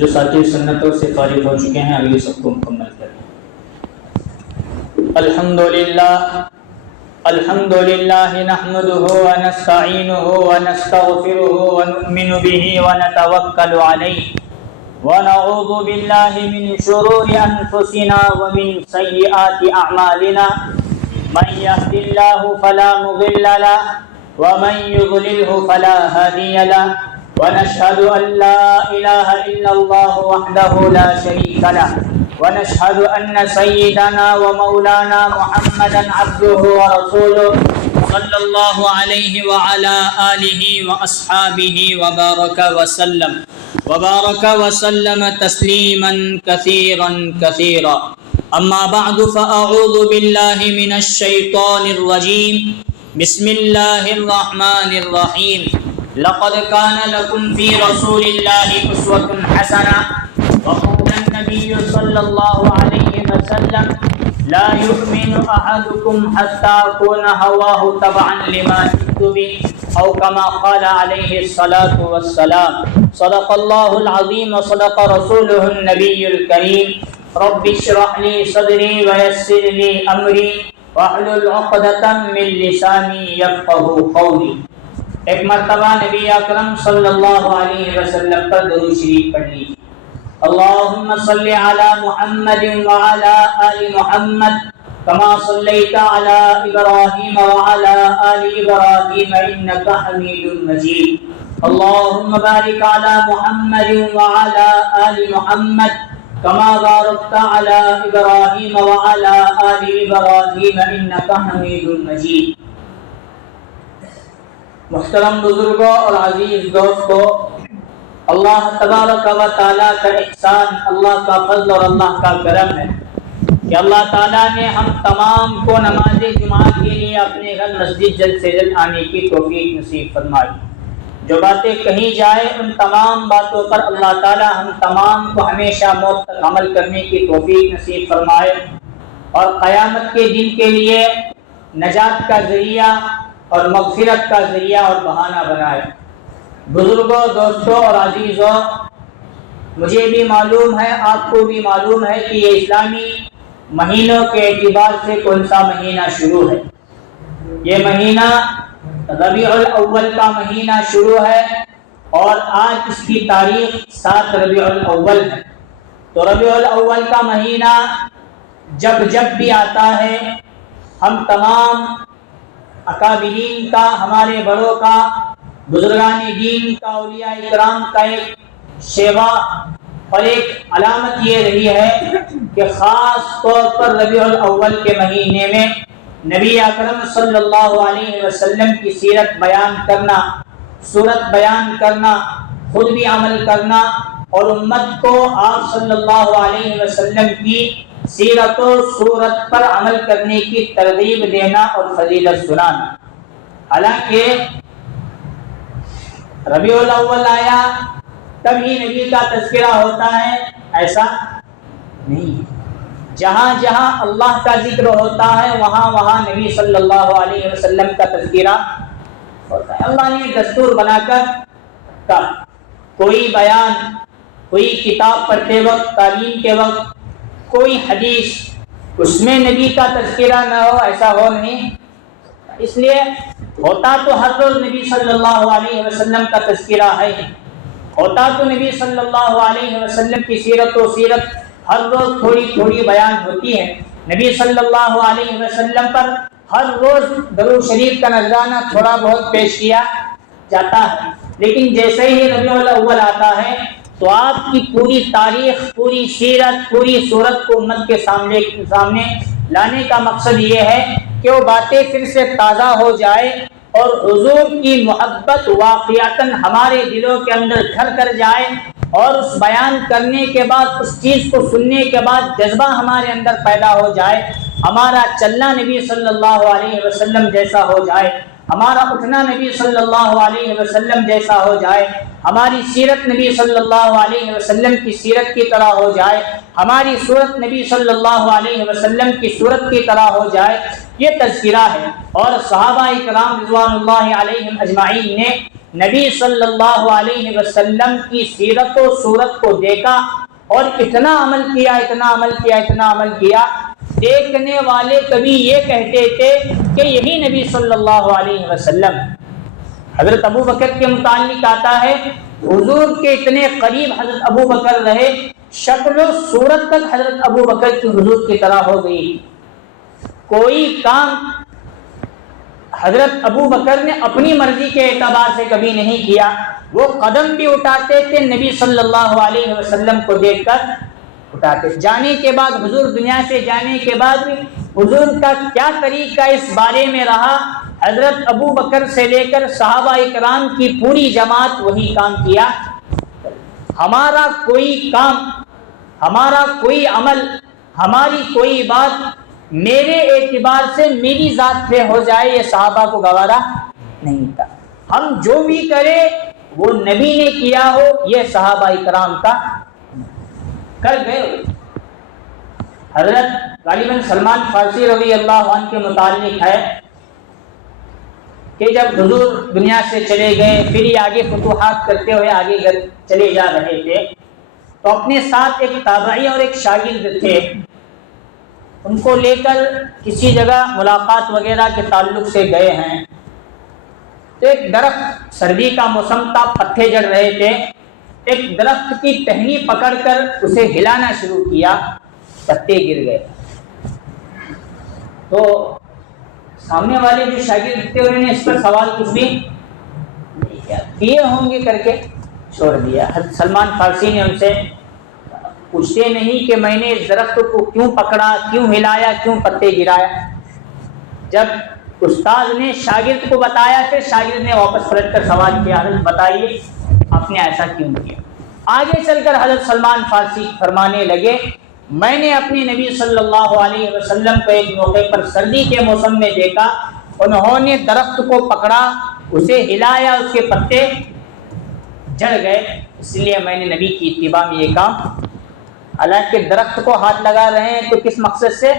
جو ساتھی سنتوں سے فارغ ہو چکے ہیں ابھی سب کو مکمل کریں۔ الحمدللہ نحمده ونستعینه ونستغفره ونؤمن به ونتوکل علیہ ونعوذ باللہ من شرور انفسنا ومن سیئات اعمالنا من يهد الله فلا مضل له ومن يضلله فلا هادي له ونشهد أن لا إله إلا الله وحده لا شريك له ونشهد أن سيدنا ومولانا محمدا عبده ورسوله صلى الله عليه وعلى آله وأصحابه وبارك وسلم تسليما كثيرا أما بعد فأعوذ بالله من الشيطان الرجيم بسم الله الرحمن الرحيم لقد كان لكم في رسول الله أسوة حسنة وقال النبي صلى الله عليه وسلم لا يؤمن أحدكم حتى يكون هواه تبعا لما جئت به أو كما قال عليه الصلاة والسلام صدق الله العظيم وصدق رسوله النبي الكريم رب اشرح لي صدري ويسر لي أمري واحلل عقدة من لساني يفقهوا قولي۔ ایک مرتبہ نبی اکرم صلی اللہ علیہ وسلم پر درود شریف پڑھ لیجیے۔ اللہم صلی علی محمد وعلی آل محمد کما صلیت علی ابراہیم وعلی آل ابراہیم انک حمید مجید۔ اللہم بارک علی محمد وعلی آل محمد کما بارکت علی ابراہیم وعلی آل ابراہیم انک حمید مجید۔ محترم بزرگوں اور عزیز دوستوں، اللہ تبارک و تعالیٰ کا احسان، اللہ کا فضل اور اللہ کا کرم ہے کہ اللہ تعالیٰ نے ہم تمام کو نماز جمعہ کے لیے اپنے گھر مسجد جلد سے جلد آنے کی توفیق نصیب فرمائی۔ جو باتیں کہی جائے ان تمام باتوں پر اللہ تعالیٰ ہم تمام کو ہمیشہ موت تک عمل کرنے کی توفیق نصیب فرمائے اور قیامت کے دن کے لیے نجات کا ذریعہ اور مغفرت کا ذریعہ اور بہانہ بنائے۔ بزرگوں، دوستوں اور عزیزوں، مجھے بھی معلوم ہے، آپ کو بھی معلوم ہے کہ یہ اسلامی مہینوں کے اعتبار سے کون سا مہینہ شروع ہے۔ یہ مہینہ ربیع الاول کا مہینہ شروع ہے اور آج اس کی تاریخ 7 ربیع الاول ہے۔ تو ربیع الاول کا مہینہ جب بھی آتا ہے، ہم تمام اکابرین کا، ہمارے بڑوں کا، بزرگان دین کا، اولیاء اکرام کا ایک شیوا اور ایک علامت یہ رہی ہے کہ خاص طور پر ربیع الاول کے مہینے میں نبی اکرم صلی اللہ علیہ وسلم کی سیرت بیان کرنا، صورت بیان کرنا، خود بھی عمل کرنا اور امت کو آپ صلی اللہ علیہ وسلم کی سیرت و صورت پر عمل کرنے کی ترغیب دینا اور فضیلت سنانا۔ حالانکہ ربیع الاول آیا تبھی نبی کا تذکرہ ہوتا ہے، ایسا نہیں ہے۔ جہاں جہاں اللہ کا ذکر ہوتا ہے وہاں نبی صلی اللہ علیہ وسلم کا تذکرہ ہوتا ہے۔ اللہ نے دستور بنا کر کوئی بیان، کوئی کتاب پڑھتے وقت، تعلیم کے وقت، کوئی حدیث اس میں نبی کا تذکرہ نہ ہو، ایسا ہو نہیں۔ اس لیے ہوتا تو ہر روز نبی صلی اللہ علیہ وسلم کا تذکرہ ہے، ہوتا تو نبی صلی اللہ علیہ وسلم کی سیرت ہر روز تھوڑی بیان ہوتی ہے۔ نبی صلی اللہ علیہ وسلم پر ہر روز درود شریف کا نذرانہ تھوڑا بہت پیش کیا جاتا ہے، لیکن جیسے ہی ربیع الاول آتا ہے تو آپ کی پوری تاریخ، پوری سیرت، پوری صورت کو امت کے سامنے لانے کا مقصد یہ ہے کہ وہ باتیں پھر سے تازہ ہو جائے اور حضور کی محبت واقعتاً ہمارے دلوں کے اندر گھر کر جائے اور اس بیان کرنے کے بعد، اس چیز کو سننے کے بعد جذبہ ہمارے اندر پیدا ہو جائے، ہمارا چلنا نبی صلی اللہ علیہ وسلم جیسا ہو جائے، ہمارا اٹھنا نبی صلی اللہ علیہ وسلم جیسا ہو جائے، ہماری سیرت نبی صلی اللہ علیہ وسلم کی سیرت کی طرح ہو جائے، ہماری صورت نبی صلی اللہ علیہ وسلم کی صورت کی طرح ہو جائے، یہ تذکرہ ہے۔ اور صحابہ کرام رضوان اللہ علیہم اجمعین نے نبی صلی اللہ علیہ وسلم کی سیرت و صورت کو دیکھا اور اتنا عمل کیا، دیکھنے والے کبھی یہ کہتے تھے کہ یہی نبی صلی اللہ علیہ وسلم۔ حضرت ابو بکر کے متعلق آتا ہے حضور کے اتنے قریب حضرت ابو بکر رہے، شکل و صورت تک حضرت ابو بکر کی حضور کی طرح ہو گئی۔ کوئی کام حضرت ابو بکر نے اپنی مرضی کے اعتبار سے کبھی نہیں کیا، وہ قدم بھی اٹھاتے تھے نبی صلی اللہ علیہ وسلم کو دیکھ کر اٹھاتے۔ جانے کے بعد حضور دنیا سے جانے کے بعد بھی حضور کا کیا طریقہ اس بارے میں رہا، حضرت ابو بکر سے لے کر صحابہ اکرام کی پوری جماعت وہی کام کیا۔ ہمارا کوئی کام، ہمارا کوئی عمل، ہماری کوئی بات میرے اعتبار سے میری ذات پہ ہو جائے، یہ صحابہ کو گوارا نہیں تھا۔ ہم جو بھی کریں وہ نبی نے کیا ہو، یہ صحابہ اکرام کا کر گئے۔ حضرت غالباً سلمان فارسی رضی اللہ عنہ کے متعلق ہے کہ جب حضور دنیا سے چلے گئے، پھر یہ آگے فتوحات کرتے ہوئے آگے چلے جا رہے تھے، تو اپنے ساتھ ایک تابعی اور ایک شاگرد تھے، ان کو لے کر کسی جگہ ملاقات وغیرہ کے تعلق سے گئے ہیں، تو ایک درخت، سردی کا موسم تھا، پتے جڑ رہے تھے، ایک درخت کی ٹہنی پکڑ کر اسے ہلانا شروع کیا، پتے گر گئے۔ تو سامنے والے جو شاگرد تھے انہوں نے اس پر سوال کچھ بھی نہیں کیا، دیے ہوں گے کر کے چھوڑ دیا۔ حضرت سلمان فارسی نے ان سے پوچھتے نہیں کہ میں نے اس درخت کو کیوں پکڑا، کیوں ہلایا، کیوں پتے گرایا۔ جب استاد نے شاگرد کو بتایا، پھر شاگرد نے واپس پلٹ کر سوال کیا، حضرت بتائیے آپ نے ایسا کیوں کیا۔ آگے چل کر حضرت سلمان فارسی فرمانے لگے، میں نے اپنے نبی صلی اللہ علیہ وسلم کو ایک موقع پر سردی کے موسم میں دیکھا، انہوں نے درخت کو پکڑا، اسے ہلایا، اس کے پتے جڑ گئے، اس لیے میں نے نبی کی اتباع میں یہ کام۔ حالانکہ درخت کو ہاتھ لگا رہے ہیں تو کس مقصد سے؟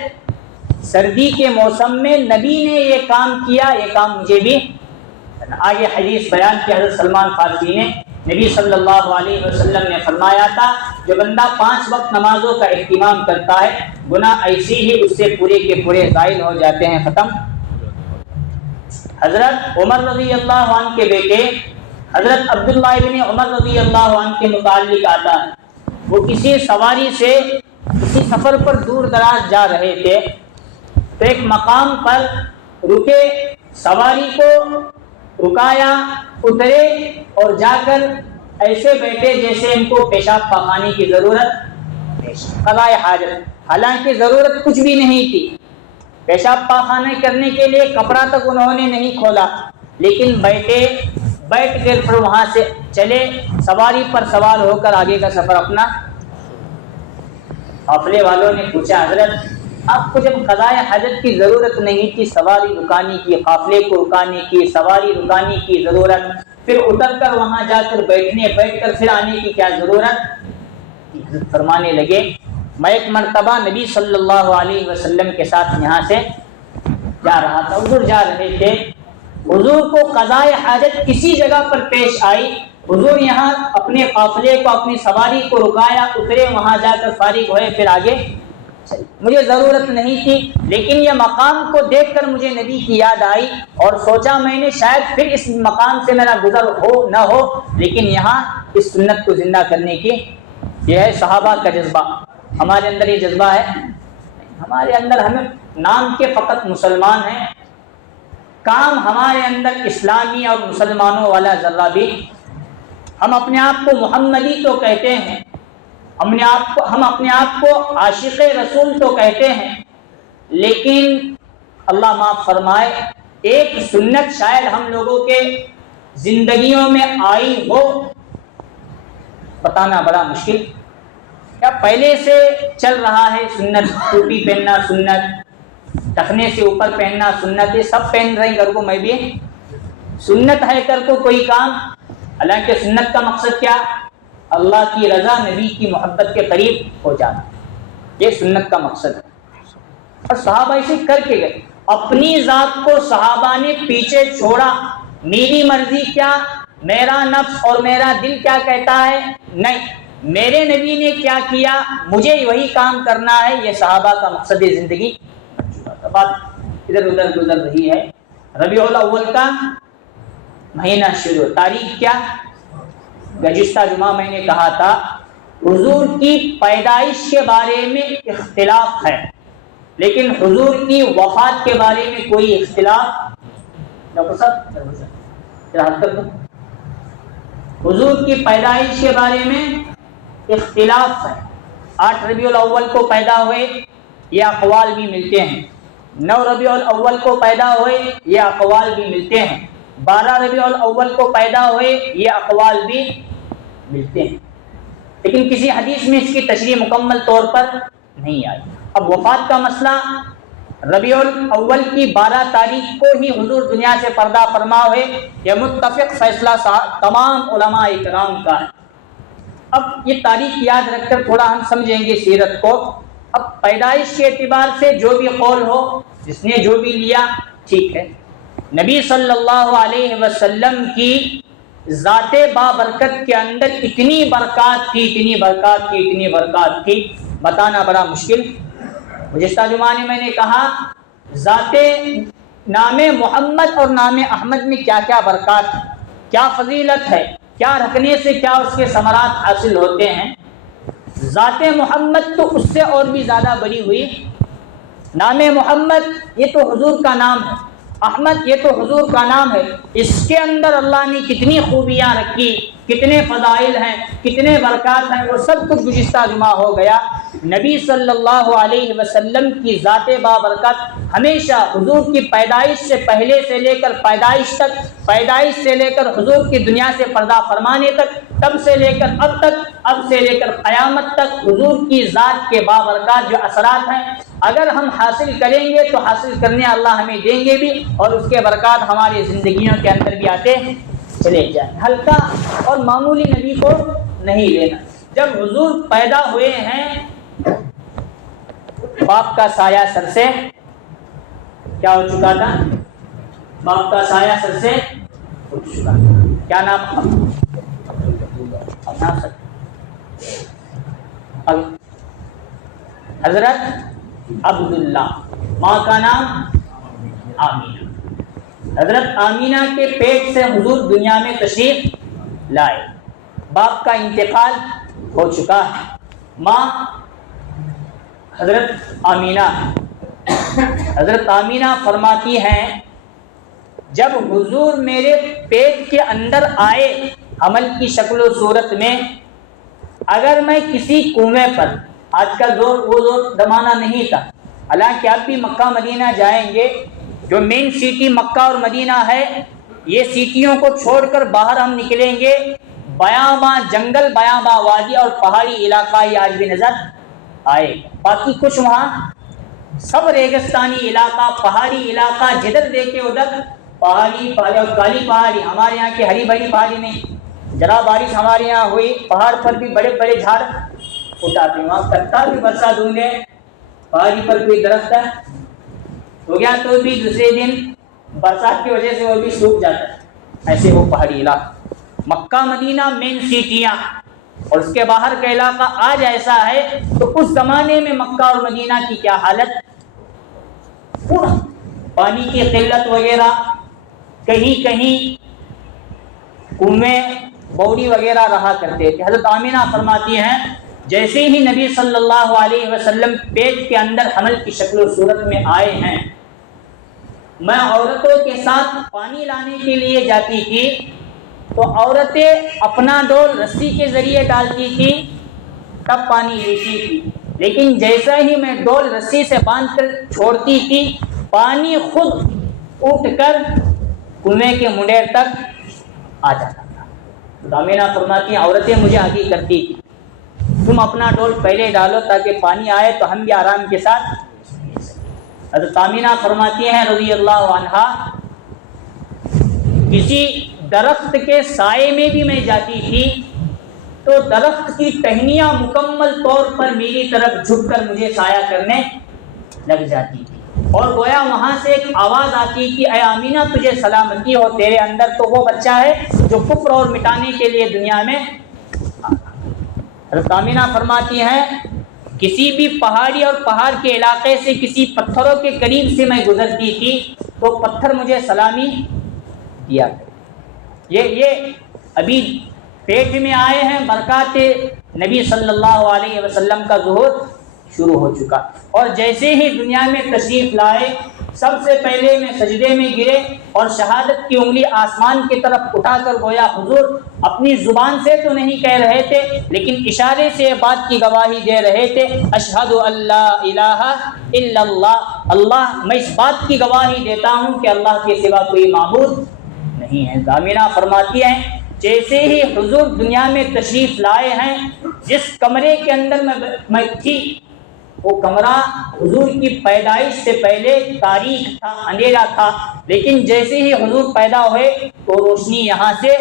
سردی کے موسم میں نبی نے یہ کام کیا، یہ کام مجھے بھی۔ آگے حدیث بیان کی حضرت سلمان فارسی نے، نبی صلی اللہ علیہ وسلم نے فرمایا تھا جو بندہ 5 وقت نمازوں کا اہتمام کرتا ہے، گناہ ایسی ہی اس سے پورے کے پورے زائل ہو جاتے ہیں، ختم۔ حضرت عمر رضی اللہ عنہ کے بیٹے حضرت عبداللہ ابن عمر رضی اللہ عنہ کے متعلق آتا ہے، وہ کسی سواری سے کسی سفر پر دور دراز جا رہے تھے، تو ایک مقام پر رکے، سواری کو رکایا، اترے اور جا کر ایسے بیٹھے جیسے ان کو پیشاب پاخانے کی ضرورت، قضائے حاجت، حالانکہ ضرورت کچھ بھی نہیں تھی، پیشاب پاخانے کرنے کے لیے کپڑا تک انہوں نے نہیں کھولا، لیکن بیٹھ کر پھر وہاں سے چلے، سواری پر سوار ہو کر آگے کا سفر اپنا۔ قافلے والوں نے پوچھا، حضرت آپ کو جب قضاء حاجت کی ضرورت نہیں تھی، سواری رکانے کی، قافلے کو رکانے کی، سواری رکانے کی ضرورت، پھر اتر کر وہاں جا کر بیٹھ کر پھر آنے کی کیا ضرورت؟ حضرت فرمانے لگے، میں ایک مرتبہ نبی صلی اللہ علیہ وسلم کے ساتھ یہاں سے جا رہا تھا، حضور جا رہے تھے، حضور کو قضاء حاجت کسی جگہ پر پیش آئی، حضور یہاں اپنے قافلے کو، اپنی سواری کو رکایا، اترے، وہاں جا کر فارغ ہوئے، پھر آگے چلے۔ مجھے ضرورت نہیں تھی، لیکن یہ مقام کو دیکھ کر مجھے نبی کی یاد آئی اور سوچا میں نے شاید پھر اس مقام سے میرا گزر ہو نہ ہو، لیکن یہاں اس سنت کو زندہ کرنے کی، یہ ہے صحابہ کا جذبہ۔ ہمارے اندر یہ جذبہ ہے؟ ہمارے اندر ہمیں نام کے فقط مسلمان ہیں، کام ہمارے اندر اسلامی اور مسلمانوں والا ذرہ بھی۔ ہم اپنے آپ کو محمدی تو کہتے ہیں، ہم اپنے آپ کو عاشق رسول تو کہتے ہیں، لیکن اللہ معاف فرمائے ایک سنت شاید ہم لوگوں کے زندگیوں میں آئی ہو، بتانا بڑا مشکل۔ کیا پہلے سے چل رہا ہے سنت؟ ٹوپی پہننا سنت، ٹخنے سے اوپر پہننا سنت، یہ سب پہن رہے ہیں، گھر کو میں بھی سنت ہے، کر کو کوئی کام۔ حالانکہ سنت کا مقصد کیا؟ اللہ کی رضا، نبی کی محبت کے قریب ہو جانا، یہ سنت کا مقصد ہے۔ اور صحابہ اسے کر کے گئے، اپنی ذات کو صحابہ نے پیچھے چھوڑا، میری مرضی کیا، میرا نفس اور میرا دل کیا کہتا ہے، نہیں، میرے نبی نے کیا کیا مجھے وہی کام کرنا ہے، یہ صحابہ کا مقصد زندگی۔ بات ادھر ادھر گزر رہی ہے۔ ربیع الاول کا مہینہ شروع، تاریخ کیا؟ گزشتہ جمعہ میں نے کہا تھا حضور کی پیدائش کے بارے میں اختلاف ہے، لیکن حضور کی وفات کے بارے میں کوئی اختلاف ڈاکٹر صاحب حضور کی پیدائش کے بارے میں اختلاف ہے۔ 8 ربیع الاول کو پیدا ہوئے یہ اقوال بھی ملتے ہیں، 9 ربیع الاول کو پیدا ہوئے یہ اقوال بھی ملتے ہیں، 12 ربیع الاول کو پیدا ہوئے یہ اقوال بھی ملتے ہیں، لیکن کسی حدیث میں اس کی تشریح مکمل طور پر نہیں آئی۔ اب وفات کا مسئلہ، ربیع الاول کی 12 تاریخ کو ہی حضور دنیا سے پردہ فرما ہوئے، یہ متفق فیصلہ تمام علماء کرام کا ہے۔ اب یہ تاریخ یاد رکھ کر تھوڑا ہم سمجھیں گے سیرت کو۔ اب پیدائش کے اعتبار سے جو بھی قول ہو، جس نے جو بھی لیا ٹھیک ہے۔ نبی صلی اللہ علیہ وسلم کی ذات بابرکت کے اندر اتنی برکات تھی، اتنی برکات تھی، اتنی برکات تھی، بتانا بڑا مشکل۔ گزشتہ جمعہ میں نے کہا ذات نام محمد اور نام احمد میں کیا کیا برکات ہے، کیا فضیلت ہے، کیا رکھنے سے کیا اس کے ثمرات حاصل ہوتے ہیں۔ ذات محمد تو اس سے اور بھی زیادہ بڑی ہوئی۔ نام محمد یہ تو حضور کا نام ہے، احمد یہ تو حضور کا نام ہے، اس کے اندر اللہ نے کتنی خوبیاں رکھی، کتنے فضائل ہیں، کتنے برکات ہیں، وہ سب کچھ گزشتہ جمعہ ہو گیا۔ نبی صلی اللہ علیہ وسلم کی ذات بابرکت ہمیشہ حضور کی پیدائش سے پہلے سے لے کر پیدائش تک، پیدائش سے لے کر حضور کی دنیا سے پردہ فرمانے تک، تب سے لے کر اب تک، اب سے لے کر قیامت تک حضور کی ذات کے بابرکات جو اثرات ہیں، اگر ہم حاصل کریں گے تو حاصل کرنے اللہ ہمیں دیں گے بھی، اور اس کے برکات ہماری زندگیوں کے اندر بھی آتے چلے جائیں۔ ہلکا اور معمولی نبی کو نہیں لینا۔ جب حضور پیدا ہوئے ہیں باپ کا سایہ سر سے کیا ہو چکا تھا؟ باپ کا سایہ سر سے اٹھ چکا تھا۔ کیا نام؟ اپنا سر حضرت عبداللہ، ماں کا نام آمینہ۔ حضرت آمینہ کے پیٹ سے حضور دنیا میں تشریف لائے، باپ کا انتقال ہو چکا ہے، ماں حضرت آمینہ ہے۔ حضرت آمینہ فرماتی ہیں جب حضور میرے پیٹ کے اندر آئے عمل کی شکل و صورت میں، اگر میں کسی کنویں پر، آج کا دور وہ دور زمانہ نہیں تھا، حالانکہ اب بھی مکہ مدینہ جائیں گے، جو مین سٹی مکہ اور مدینہ ہے، یہ سٹیوں کو چھوڑ کر باہر ہم نکلیں گے، بیاباں جنگل، بیاباں وادی اور پہاڑی علاقہ ہی آج بھی نظر آئے، باقی کچھ وہاں سب ریگستانی علاقہ، پہاڑی علاقہ، جدھر دیکھے ادھر پہاڑی اور کالی پہاڑی، ہمارے یہاں کی ہری بھری پہاڑی نہیں۔ ذرا بارش ہمارے یہاں ہوئی، پہاڑ پر بھی بڑے بڑے جھاڑ اٹھاتے ہیں، وہاں پتا بھی برسات ہوں گے، پہاڑی پر کوئی درخت ہے ہو گیا تو بھی دوسرے دن برسات کی وجہ سے وہ بھی سوکھ جاتا ہے، ایسے وہ پہاڑی علاقہ۔ مکہ مدینہ مین سٹیاں اور اس کے باہر کا علاقہ آج ایسا ہے، تو اس زمانے میں مکہ اور مدینہ کی کیا حالت، پورا پانی کی قلت وغیرہ، کہیں کہیں کنویں بوڑی وغیرہ رہا کرتے تھے۔ حضرت آمینہ فرماتی ہیں جیسے ہی نبی صلی اللہ علیہ وسلم پیٹ کے اندر حمل کی شکل و صورت میں آئے ہیں، میں عورتوں کے ساتھ پانی لانے کے لیے جاتی تھی تو عورتیں اپنا ڈول رسی کے ذریعے ڈالتی تھی تب پانی لیتی تھی، لیکن جیسا ہی میں ڈول رسی سے باندھ کر چھوڑتی تھی، پانی خود اٹھ کر کنویں کے منڈیر تک آ جاتا تھا۔ آمینہ فرماتی ہیں عورتیں مجھے آگے کرتی تھی، تم اپنا ڈول پہلے ڈالو تاکہ پانی آئے تو ہم بھی آرام کے ساتھ۔ حضرت آمینہ فرماتی ہیں رضی اللہ عنہا کسی درخت کے سائے میں بھی میں جاتی تھی تو درخت کی ٹہنیاں مکمل طور پر میری طرف جھک کر مجھے سایہ کرنے لگ جاتی تھی۔ اور گویا وہاں سے ایک آواز آتی کہ اے آمینہ تجھے سلامتی ہو، تیرے اندر تو وہ بچہ ہے جو کفر اور مٹانے کے لیے دنیا میں۔ حضرت آمینہ فرماتی ہیں کسی بھی پہاڑی اور پہاڑ کے علاقے سے کسی پتھروں کے قریب سے میں گزرتی تھی تو پتھر مجھے سلامی دیا کرے۔ یہ ابھی پیٹ میں آئے ہیں، برکات نبی صلی اللہ علیہ وسلم کا ظہور شروع ہو چکا، اور جیسے ہی دنیا میں تشریف لائے سب سے پہلے میں سجدے میں گرے اور شہادت کی انگلی آسمان کی طرف اٹھا کر گویا حضور اپنی زبان سے تو نہیں کہہ رہے تھے لیکن اشارے سے بات کی گواہی دے رہے تھے، اشہد ان لا الہ الا اللہ، اللہ میں اس بات کی گواہی دیتا ہوں کہ اللہ کے سوا کوئی معبود نہیں ہے۔ آمینہ فرماتی ہیں جیسے ہی حضور دنیا میں تشریف لائے ہیں، جس کمرے کے اندر میں تھی وہ کمرہ حضور کی پیدائش سے پہلے تاریک تھا، اندھیرا تھا، لیکن جیسے ہی حضور پیدا ہوئے تو روشنی یہاں سے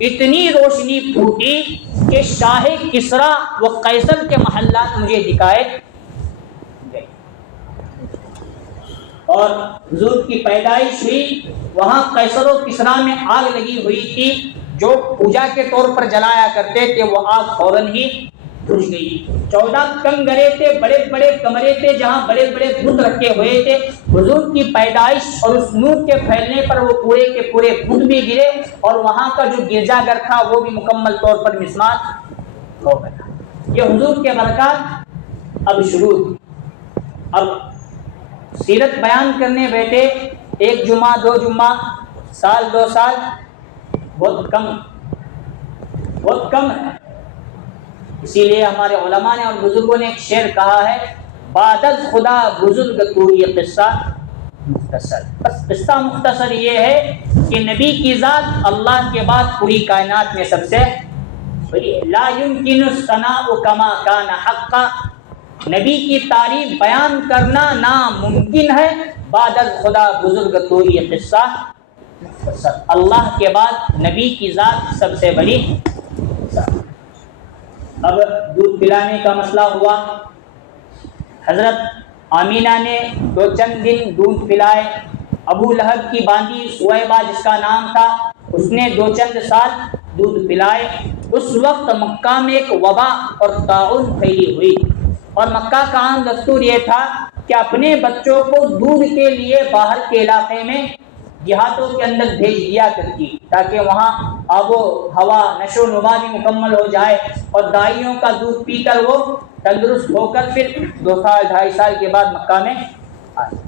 اتنی روشنی پھوٹی کہ شاہ کسریٰ و قیصر کے محلات مجھے دکھائے گئے، اور حضور کی پیدائش ہوئی وہاں قیصر و کسریٰ میں آگ لگی ہوئی تھی جو پوجا کے طور پر جلایا کرتے تھے، وہ آگ فوراً ہی بجھ گئی۔ 14 کنگرے تھے، بڑے بڑے کمرے تھے جہاں بڑے بڑے بت رکھے ہوئے تھے، حضور کی پیدائش اور اس نور کے پھیلنے پر وہ پورے کے پورے بت بھی گرے اور وہاں کا جو گرجا گھر تھا وہ بھی مکمل طور پر مسمار ہو گیا۔ یہ حضور کے برکات اب شروع تھی۔ اب سیرت بیان کرنے بیٹھے ایک جمعہ، 2 جمعہ، سال 2 سال بہت کم ہے۔ اسی لیے ہمارے علماء نے اور بزرگوں نے ایک شعر کہا ہے، بعد از خدا بزرگ تو یہ قصہ مختصر۔ بس قصہ مختصر یہ ہے کہ نبی کی ذات اللہ کے بعد پوری کائنات میں سب سے بڑی ہے۔ لا یمکن الثناء کما کان حقا، نبی کی تعریف بیان کرنا ناممکن ہے، بعد از خدا بزرگ تو یہ قصہ مختصر۔ اللہ کے بعد نبی کی ذات سب سے بڑی ذات۔ اب دودھ پلانے کا مسئلہ ہوا، حضرت آمینہ نے 2 چند دن دودھ پلائے، ابو لہب کی باندی سویبہ جس کا نام تھا اس نے 2 چند سال دودھ پلائے۔ اس وقت مکہ میں ایک وبا اور طاعون پھیلی ہوئی اور مکہ کا عام دستور یہ تھا کہ اپنے بچوں کو دودھ کے لیے باہر کے علاقے میں دیہاتوں کے اندر بھیج دیا کرتی تاکہ وہاں آب و ہوا نشو و نما بھی مکمل ہو جائے اور دائیوں کا دودھ پی کر وہ تندرست ہو کر پھر 2 سال 2.5 سال کے بعد مکہ میں آئے۔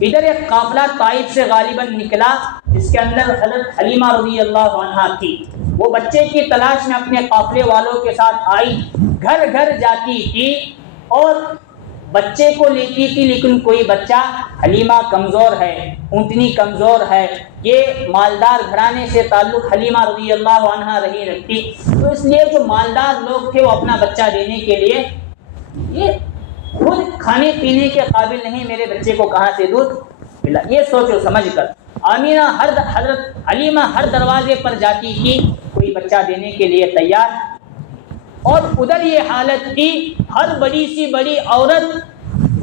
ادھر ایک قافلہ طائف سے غالباً نکلا جس کے اندر حضرت حلیمہ رضی اللہ عنہا تھی، وہ بچے کی تلاش میں اپنے قافلے والوں کے ساتھ آئی، گھر گھر جاتی تھی اور بچے کو لیتی تھی، لیکن کوئی بچہ، حلیمہ کمزور ہے، اونٹنی کمزور ہے، یہ مالدار گھرانے سے تعلق حلیمہ رضی اللہ عنہا رہی رکھتی، تو اس لیے جو مالدار لوگ تھے وہ اپنا بچہ دینے کے لیے یہ خود کھانے پینے کے قابل نہیں، میرے بچے کو کہاں سے دودھ ملا، یہ سوچو سمجھ کر آمینہ حضرت حلیمہ ہر دروازے پر جاتی تھی، کوئی بچہ دینے کے لیے تیار، اور ادھر یہ حالت تھی ہر بڑی سی بڑی عورت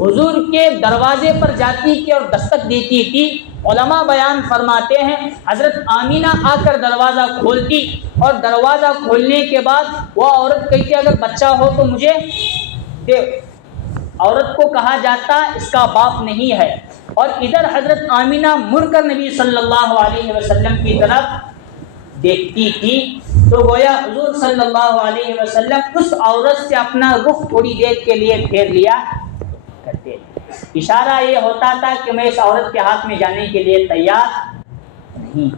حضور کے دروازے پر جاتی تھی اور دستک دیتی تھی۔ علماء بیان فرماتے ہیں حضرت آمینہ آ کر دروازہ کھولتی اور دروازہ کھولنے کے بعد وہ عورت کہتی اگر بچہ ہو تو مجھے دے، عورت کو کہا جاتا اس کا باپ نہیں ہے، اور ادھر حضرت آمینہ مڑ کر نبی صلی اللہ علیہ وسلم کی طرف دیکھتی تھی تو گویا حضور صلی اللہ علیہ وسلم اس عورت سے اپنا رخ تھوڑی دیر کے لیے پھیر لیا کرتے تھے، اشارہ یہ ہوتا تھا کہ میں اس عورت کے ہاتھ میں جانے کے لیے تیار نہیں،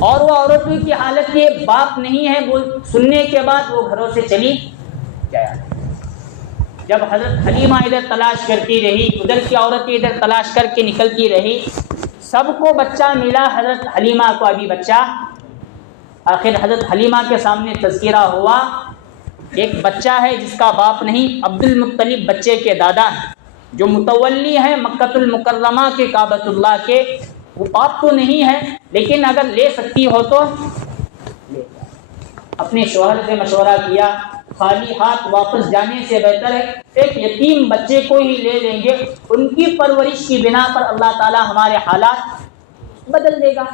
اور وہ عورتوں کی حالت یہ باپ نہیں ہے وہ سننے کے بعد وہ گھروں سے چلی جایا۔ جب حضرت حلیمہ ادھر تلاش کرتی رہی، ادھر کی عورتیں ادھر تلاش کر کے نکلتی رہی، سب کو بچہ ملا، حضرت حلیمہ کو ابھی بچہ، آخر حضرت حلیمہ کے سامنے تذکرہ ہوا ایک بچہ ہے جس کا باپ نہیں، عبد المطلب بچے کے دادا ہیں جو متولی ہیں مکۃ المکرمہ کے کعبۃ اللہ کے، وہ باپ تو نہیں ہے لیکن اگر لے سکتی ہو تو لے۔ اپنے شوہر سے مشورہ کیا، خالی ہاتھ واپس جانے سے بہتر ہے ایک یتیم بچے کو ہی لے لیں گے، ان کی پرورش کی بنا پر اللہ تعالیٰ ہمارے حالات بدل دے گا۔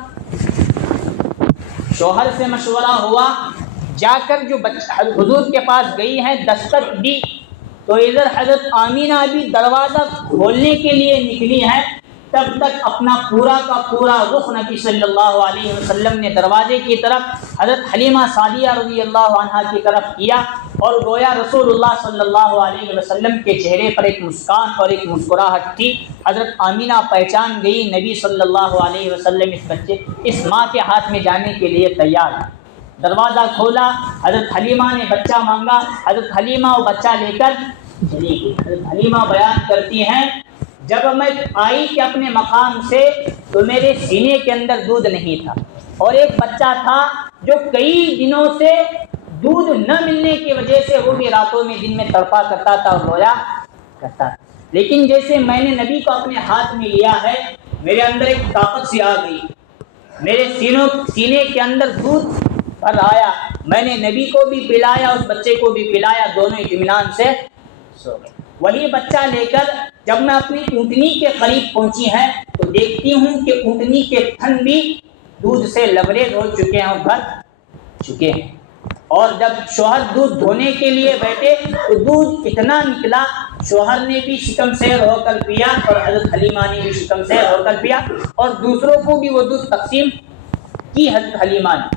شوہر سے مشورہ ہوا، جا کر جو حضور کے پاس گئی ہیں، دستک دی تو ادھر حضرت آمینہ بھی دروازہ کھولنے کے لیے نکلی ہیں، تب تک اپنا پورا کا پورا رخ نبی صلی اللہ علیہ وسلم نے دروازے کی طرف، حضرت حلیمہ سعدیہ رضی اللہ عنہا کی طرف کیا، اور گویا رسول اللہ صلی اللہ علیہ وسلم کے چہرے پر ایک مسکان اور ایک مسکراہٹ تھی۔ حضرت آمینہ پہچان گئی نبی صلی اللہ علیہ وسلم اس ماں کے ہاتھ میں جانے کے لیے تیار ہے۔ دروازہ کھولا، حضرت حلیمہ نے بچہ مانگا، حضرت حلیمہ وہ بچہ لے کر چلی گئی۔ حضرت حلیمہ بیان کرتی ہیں، جب میں آئی کہ اپنے مقام سے تو میرے سینے کے اندر دودھ نہیں تھا، اور ایک بچہ تھا جو کئی دنوں سے دودھ نہ ملنے کی وجہ سے وہ بھی راتوں میں دن میں تڑپا کرتا تھا اور رویا کرتا تھا، لیکن جیسے میں نے نبی کو اپنے ہاتھ میں لیا ہے، میرے اندر ایک طاقت سی آ گئی، میرے سینے کے اندر دودھ بھر آیا، میں نے نبی کو بھی پلایا، اس بچے کو بھی پلایا، دونوں اطمینان سے سو گئے۔ وہی بچہ لے کر جب میں اپنی اونٹنی کے قریب پہنچی ہے تو دیکھتی ہوں کہ اونٹنی کے تھن بھی دودھ سے لبریز ہو چکے ہیں اور بھر چکے ہیں، اور جب شوہر دودھ دھونے کے لیے بیٹھے تو دودھ اتنا نکلا، شوہر نے بھی شکم سیر ہو کر پیا اور حضرت حلیمہ نے بھی شکم سیر ہو کر پیا، اور دوسروں کو بھی وہ دودھ تقسیم کی حضرت حلیمہ نے۔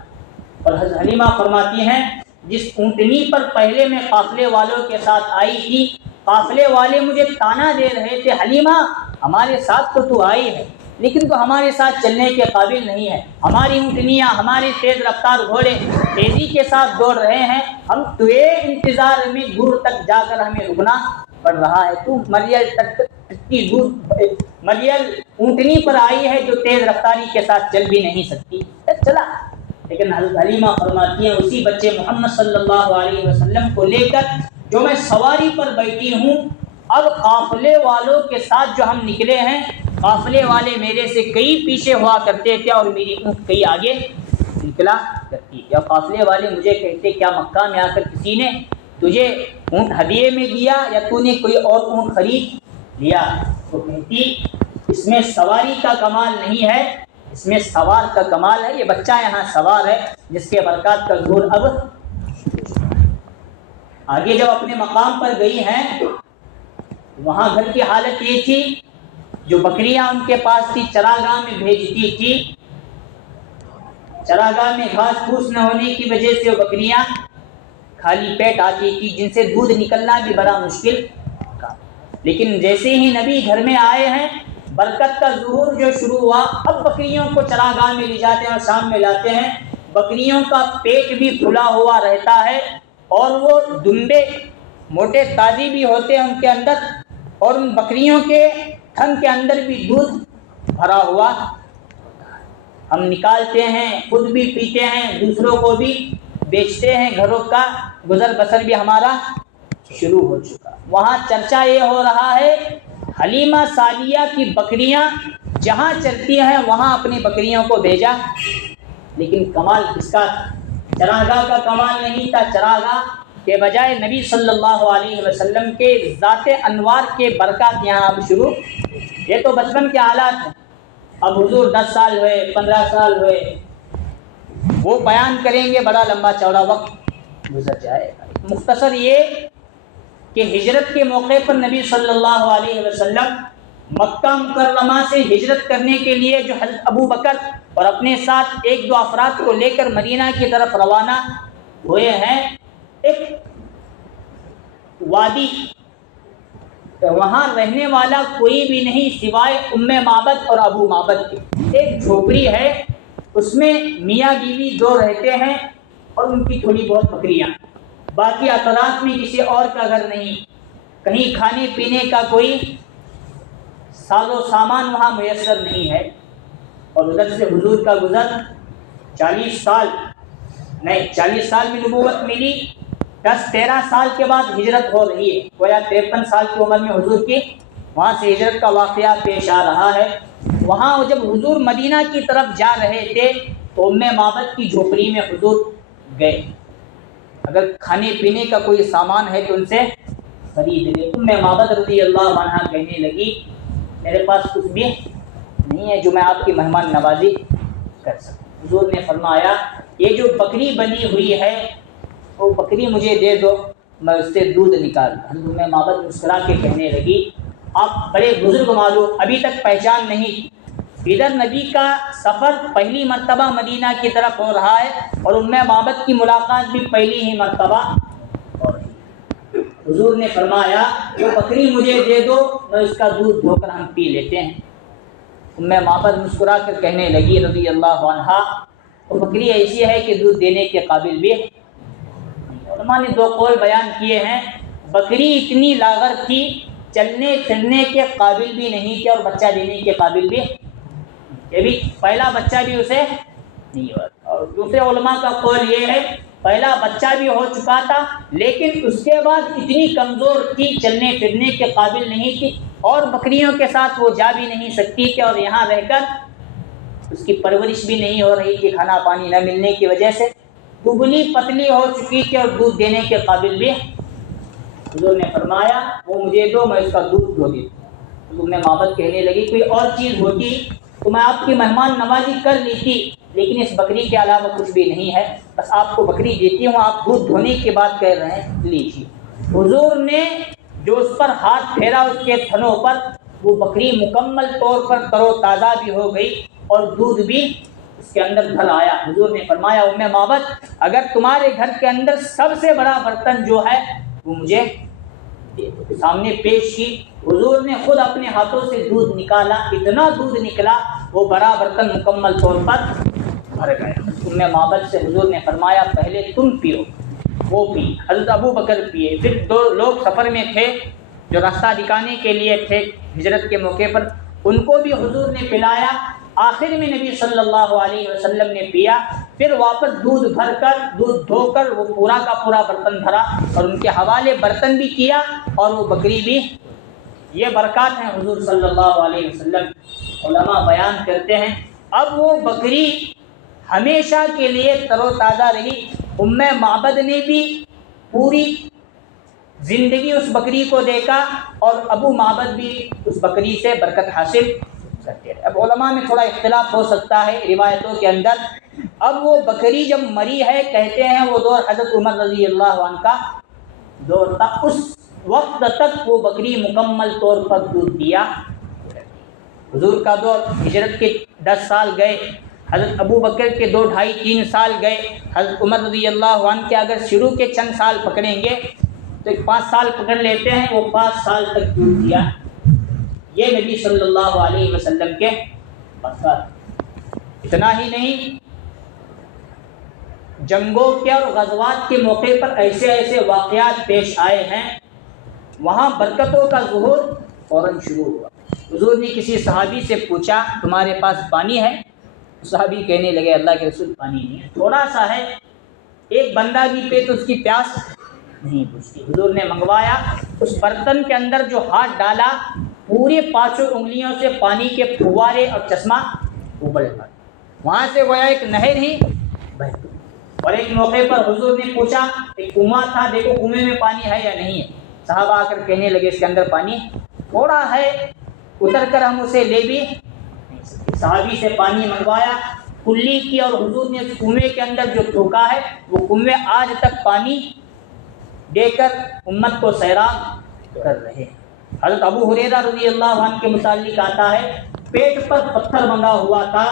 اور حضرت حلیمہ فرماتی ہیں، جس اونٹنی پر پہلے میں قافلے والوں کے ساتھ آئی تھی، قافلے والے مجھے تانا دے رہے تھے، حلیمہ ہمارے ساتھ تو آئی ہے لیکن تو ہمارے ساتھ چلنے کے قابل نہیں ہے، ہماری اونٹنیاں، ہمارے تیز رفتار گھوڑے تیزی کے ساتھ دوڑ رہے ہیں، ہم تجھے انتظار میں دور تک جا کر ہمیں رکنا پڑ رہا ہے، تو مریل اونٹنی پر آئی ہے جو تیز رفتاری کے ساتھ چل بھی نہیں سکتی، چلا۔ لیکن حضرت حلیمہ فرماتی ہیں، اسی بچے محمد صلی اللہ علیہ وسلم کو لے کر جو میں سواری پر بیٹھی ہوں، اب قافلے والوں کے ساتھ جو ہم نکلے ہیں، قافلے والے میرے سے کئی پیچھے ہوا کرتے تھے اور میری اونٹ کئی آگے نکلا کرتی تھی، اور قافلے والے مجھے کہتے، کیا مکہ میں آ کر کسی نے تجھے اونٹ ہدیے میں دیا یا تو نے کوئی اور اونٹ خرید لیا؟ تو کہتی، اس میں سواری کا کمال نہیں ہے، اس میں سوار کا کمال ہے، یہ بچہ یہاں سوار ہے جس کے برکات کا ظہور اب آگے جب اپنے مقام پر گئی ہیں، وہاں گھر کی حالت یہ تھی، جو بکریاں ان کے پاس تھی چراگاہ میں بھیجتی تھی، چراگاہ میں گھاس پھوس نہ ہونے کی وجہ سے وہ بکریاں خالی پیٹ آتی تھی، جن سے دودھ نکلنا بھی بڑا مشکل تھا، لیکن جیسے ہی نبی گھر میں آئے ہیں، برکت کا ظہور جو شروع ہوا، اب بکریوں کو چراگاہ میں لے جاتے ہیں اور شام میں لاتے ہیں، بکریوں کا پیٹ بھی کھلا ہوا رہتا ہے، اور وہ دمبے موٹے تازی بھی ہوتے ہیں ان کے اندر، اور ان بکریوں کے تھن کے اندر بھی دودھ بھرا ہوا، ہم نکالتے ہیں، خود بھی پیتے ہیں، دوسروں کو بھی بیچتے ہیں، گھروں کا گزر بسر بھی ہمارا شروع ہو چکا۔ وہاں چرچا یہ ہو رہا ہے، حلیمہ سعدیہ کی بکریاں جہاں چلتی ہیں وہاں اپنی بکریوں کو بھیجا، لیکن کمال کس کا؟ چراگاہ کا کمال نہیں تھا، چراگاہ کے بجائے نبی صلی اللہ علیہ وسلم کے ذات انوار کے برکات یہاں اب شروع۔ یہ تو بچپن کے حالات ہیں، اب حضور 10 سال ہوئے، 15 سال ہوئے، وہ بیان کریں گے، بڑا لمبا چوڑا وقت گزر جائے گا۔ مختصر یہ کہ ہجرت کے موقع پر نبی صلی اللہ علیہ وسلم مکہ مکرمہ سے ہجرت کرنے کے لیے جو حضرت ابو بکر اور اپنے ساتھ 1-2 افراد کو لے کر مدینہ کی طرف روانہ ہوئے ہیں، ایک وادی، وہاں رہنے والا کوئی بھی نہیں سوائے ام معبد اور ابو معبد کے، ایک جھوپڑی ہے، اس میں میاں بیوی 2 رہتے ہیں اور ان کی تھوڑی بہت بکریاں، باقی اطراف میں کسی اور کا گھر نہیں، کہیں کھانے پینے کا کوئی ساز و سامان وہاں میسر نہیں ہے، اور ادھر سے حضور کا گزر 40 سال میں نبوت ملی، 10-13 سال کے بعد ہجرت ہو رہی ہے، گویا 53 سال کی عمر میں حضور کی وہاں سے ہجرت کا واقعہ پیش آ رہا ہے۔ وہاں جب حضور مدینہ کی طرف جا رہے تھے تو ام معبد کی جھوپڑی میں حضور گئے، اگر کھانے پینے کا کوئی سامان ہے تو ان سے خرید لے۔ ام معبد رضی اللہ عنہا کہنے لگی میرے پاس کچھ بھی نہیں ہے جو میں آپ کی مہمان نوازی کر سکوں۔ حضور نے فرمایا یہ جو بکری بنی ہوئی ہے وہ بکری مجھے دے دو، میں اس سے دودھ نکال۔ حضرت ام معبد مسکرا کے کہنے لگی آپ بڑے بزرگ معلوم، ابھی تک پہچان نہیں، ادھر نبی کا سفر پہلی مرتبہ مدینہ کی طرف ہو رہا ہے اور ام معبد کی ملاقات بھی پہلی ہی مرتبہ ہو رہی ہے۔ حضور نے فرمایا وہ بکری مجھے دے دو، میں اس کا دودھ دھو کر ہم پی لیتے ہیں۔ ام معبد مسکرا کر کہنے لگی رضی اللہ عنہا وہ بکری ایسی ہے کہ دودھ دینے کے قابل بھی نہیں۔ علماء نے دو قول بیان کیے ہیں، بکری اتنی لاغر تھی چلنے پھرنے کے قابل بھی نہیں تھی اور بچہ دینے کے قابل بھی، یہ بھی پہلا بچہ بھی اسے نہیں ہوا تھا۔ اور دوسرے علماء کا قول یہ ہے پہلا بچہ بھی ہو چکا تھا لیکن اس کے بعد اتنی کمزور تھی چلنے پھرنے کے قابل نہیں تھی اور بکریوں کے ساتھ وہ جا بھی نہیں سکتی تھی اور یہاں رہ کر اس کی پرورش بھی نہیں ہو رہی تھی کھانا پانی نہ ملنے کی وجہ سے، دبلی پتلی ہو چکی تھی اور دودھ دینے کے قابل بھی۔ حضور نے فرمایا وہ مجھے دو، میں اس کا دودھ دھو دیتا ہوں۔ حضور نے معبد کہنے لگی کوئی اور چیز ہوتی تو میں آپ کی مہمان نوازی کر لی تھی لیکن اس بکری کے علاوہ کچھ بھی نہیں ہے، بس آپ کو بکری دیتی ہوں، آپ دودھ دھونے کی بات کہہ رہے ہیں لیجیے۔ حضور نے جو اس پر ہاتھ پھیرا اس کے تھنوں پر، وہ بکری مکمل طور پر تر و تازہ بھی ہو گئی اور دودھ بھی اس کے اندر بھر آیا۔ حضور نے فرمایا ام معبد اگر تمہارے گھر کے اندر سب سے بڑا برتن جو ہے وہ مجھے سامنے پیش کی۔ حضور نے خود اپنے ہاتھوں سے دودھ نکالا، اتنا دودھ نکلا وہ بڑا برتن مکمل طور پر بھر گیا۔ ام معبد سے حضور نے فرمایا پہلے تم پیو، وہ پی، حضرت ابو بکر پیے، پھر دو لوگ سفر میں تھے جو راستہ دکھانے کے لیے تھے ہجرت کے موقع پر، ان کو بھی حضور نے پلایا، آخر میں نبی صلی اللہ علیہ وسلم نے پیا، پھر واپس دودھ بھر کر دودھ دھو کر وہ پورا کا پورا برتن بھرا اور ان کے حوالے برتن بھی کیا اور وہ بکری بھی۔ یہ برکات ہیں حضور صلی اللہ علیہ وسلم۔ علماء بیان کرتے ہیں اب وہ بکری ہمیشہ کے لیے تر و تازہ رہی، ام معبد نے بھی پوری زندگی اس بکری کو دیکھا اور ابو معبد بھی اس بکری سے برکت حاصل کرتے رہے۔ اب علماء میں تھوڑا اختلاف ہو سکتا ہے روایتوں کے اندر، اب وہ بکری جب مری ہے کہتے ہیں وہ دور حضرت عمر رضی اللہ عنہ کا دور تھا، اس وقت تک وہ بکری مکمل طور پر دودھ دیا۔ حضور کا دور ہجرت کے 10 سال گئے، حضرت ابو بکر کے 2 ڈھائی 3 سال گئے، حضرت عمر رضی اللہ عنہ کے اگر شروع کے چند سال پکڑیں گے تو 5 سال پکڑ لیتے ہیں، وہ 5 سال تک دودھ دیا۔ یہ نبی صلی اللہ علیہ وسلم کے برکات۔ اتنا ہی نہیں، جنگوں کے اور غزوات کے موقع پر ایسے ایسے واقعات پیش آئے ہیں وہاں برکتوں کا ظہور فوراً شروع ہوا۔ حضور نے کسی صحابی سے پوچھا تمہارے پاس پانی ہے؟ صحابی کہنے لگے اللہ کے رسول پانی نہیں ہے، تھوڑا سا ہے، ایک بندہ بھی پہ تو اس کی پیاس نہیں بجھتی۔ حضور نے منگوایا، اس برتن کے اندر جو ہاتھ ڈالا پورے 5 انگلیوں سے پانی کے پھوارے اور چشمہ ابل پڑا، وہاں سے گویا ایک نہر ہی بہتی۔ اور ایک موقع پر حضور نے پوچھا ایک کنواں تھا، دیکھو کنویں میں پانی ہے یا نہیں ہے؟ صحابہ آ کر کہنے لگے اس کے اندر پانی تھوڑا ہے، اتر کر ہم اسے لے بھی نہیں سکتے۔ صحابی سے پانی منگوایا، کلی کی، اور حضور نے اس کنویں کے اندر جو تھوکا ہے وہ کنویں آج تک پانی دے کر امت کو سیراب کر رہے ہیں۔ حضرت ابو ہریرہ رضی اللہ عنہ کے متعلق آتا ہے پیٹ پر پتھر بندھا ہوا تھا،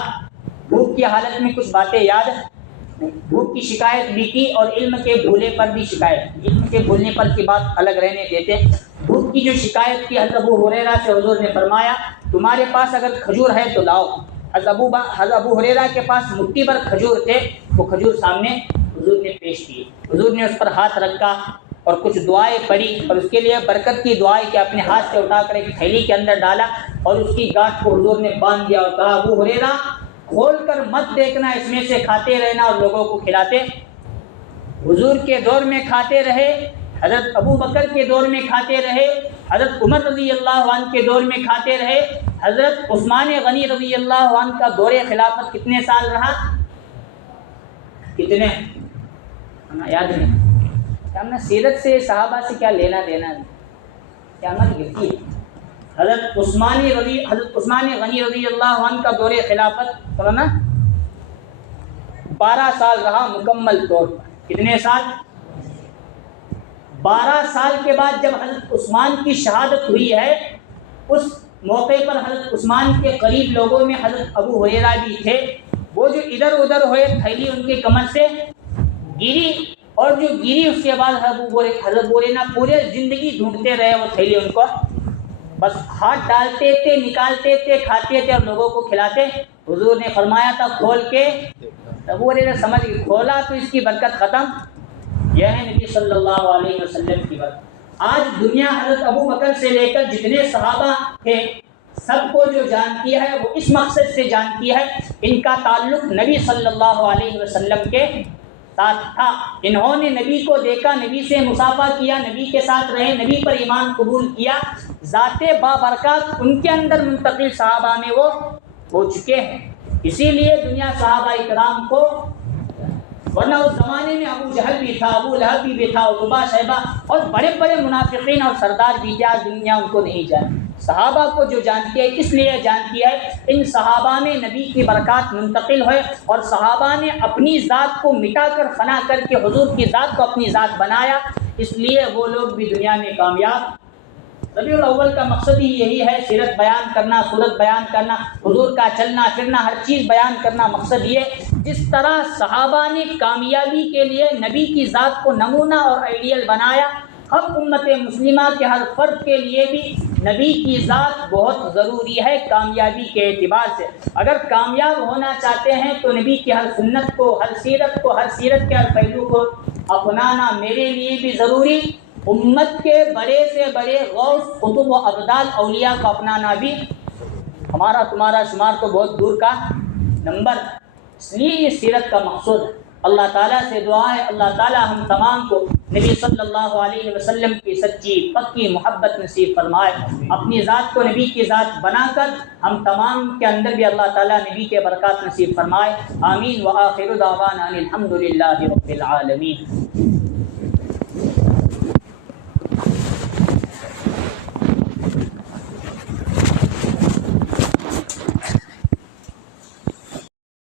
بھوک کی حالت میں کچھ باتیں یاد نہیں، بھوک کی شکایت بھی کی اور علم کے بھولے پر بھی شکایت کی، علم کے بھولنے پر کی بات الگ رہنے دیتے۔ بھوک کی جو شکایت کی حضرت ابو ہریرہ سے حضور نے فرمایا تمہارے پاس اگر کھجور ہے تو لاؤ۔ حضرت ابو ہریرہ کے پاس مٹھی بھر کھجور تھے، وہ کھجور سامنے حضور نے پیش کیے، حضور نے اس پر ہاتھ رکھا اور کچھ دعائیں پڑھی اور اس کے لیے برکت کی دعائیں کہ اپنے ہاتھ سے اٹھا کر ایک تھیلی کے اندر ڈالا اور اس کی گاٹھ کو حضور نے باندھ دیا اور کہا ابو ہریرہ کھول کر مت دیکھنا، اس میں سے کھاتے رہنا اور لوگوں کو کھلاتے۔ حضور کے دور میں کھاتے رہے، حضرت ابو بکر کے دور میں کھاتے رہے، حضرت عمر رضی اللہ عنہ کے دور میں کھاتے رہے، حضرت عثمان غنی رضی اللہ عنہ کا دور خلافت کتنے سال رہا؟ کتنے؟ یاد نہیں، ہم سیرت سے صحابہ سے کیا لینا دینا نہیں، قیامت گرتی ہے۔ حضرت عثمان غنی رضی اللہ عنہ کا دور خلافت نا 12 سال رہا مکمل طور پر۔ کتنے سال؟ 12 سال کے بعد جب حضرت عثمان کی شہادت ہوئی ہے، اس موقع پر حضرت عثمان کے قریب لوگوں میں حضرت ابو ہریرہ بھی تھے۔ وہ جو ادھر ادھر ہوئے، تھیلی ان کے کمر سے گری، اور جو گری اس کے بعد حضرت ہریرہ پورے زندگی ڈھونڈتے رہے وہ تھیلی، ان کو بس ہاتھ ڈالتے تھے، نکالتے تھے، کھاتے تھے اور لوگوں کو کھلاتے۔ حضور نے فرمایا تھا کھول کے، ابو ہریرہ سمجھ گئے، کھولا تو اس کی برکت ختم۔ یہ ہے نبی صلی اللہ علیہ وسلم کی برکت۔ آج دنیا حضرت ابو بکر سے لے کر جتنے صحابہ تھے سب کو جو جانتی ہے وہ اس مقصد سے جانتی ہے، ان کا تعلق نبی صلی اللہ علیہ وسلم کے ساتھ تھا۔ انہوں نے نبی کو دیکھا، نبی سے مصافحہ کیا، نبی کے ساتھ رہے، نبی پر ایمان قبول کیا۔ ذات بابرکات ان کے اندر منتقل صحابہ میں وہ ہو چکے ہیں۔ اسی لیے دنیا صحابہ اکرام کو، ورنہ اس زمانے میں ابو جہل بھی تھا، ابو لہب بھی تھا، عتبہ شیبہ اور بڑے بڑے منافقین اور سردار بھی تھے، آج دنیا ان کو نہیں جانتی۔ صحابہ کو جو جانتی ہے کس لیے جانتی ہے؟ ان صحابہ میں نبی کی برکات منتقل ہوئے، اور صحابہ نے اپنی ذات کو مٹا کر فنا کر کے حضور کی ذات کو اپنی ذات بنایا، اس لیے وہ لوگ بھی دنیا میں کامیاب۔ ربیع الاول کا مقصد ہی یہی ہے، سیرت بیان کرنا، صورت بیان کرنا، حضور کا چلنا پھرنا، ہر چیز بیان کرنا۔ مقصد یہ جس طرح صحابہ نے کامیابی کے لیے نبی کی ذات کو نمونہ اور آئیڈیل بنایا، ہم امت مسلمہ کے ہر فرد کے لیے بھی نبی کی ذات بہت ضروری ہے کامیابی کے اعتبار سے۔ اگر کامیاب ہونا چاہتے ہیں تو نبی کی ہر سنت کو، ہر سیرت کو، ہر سیرت کے ہر پہلو کو اپنانا میرے لیے بھی ضروری، امت کے بڑے سے بڑے غوث قطب و ابدال اولیاء کو اپنانا بھی ہمارا تمہارا شمار تو بہت دور کا نمبر۔ اس لیے یہ سیرت کا مقصود ہے۔ اللہ تعالیٰ سے دعا ہے اللہ تعالیٰ ہم تمام کو نبی صلی اللہ علیہ وسلم کی سچی پکی محبت نصیب فرمائے، اپنی ذات کو نبی کی ذات بنا کر ہم تمام کے اندر بھی اللہ تعالیٰ نبی کے برکات نصیب فرمائے۔ آمین۔ وآخر دعوانا ان الحمد للہ رب العالمین۔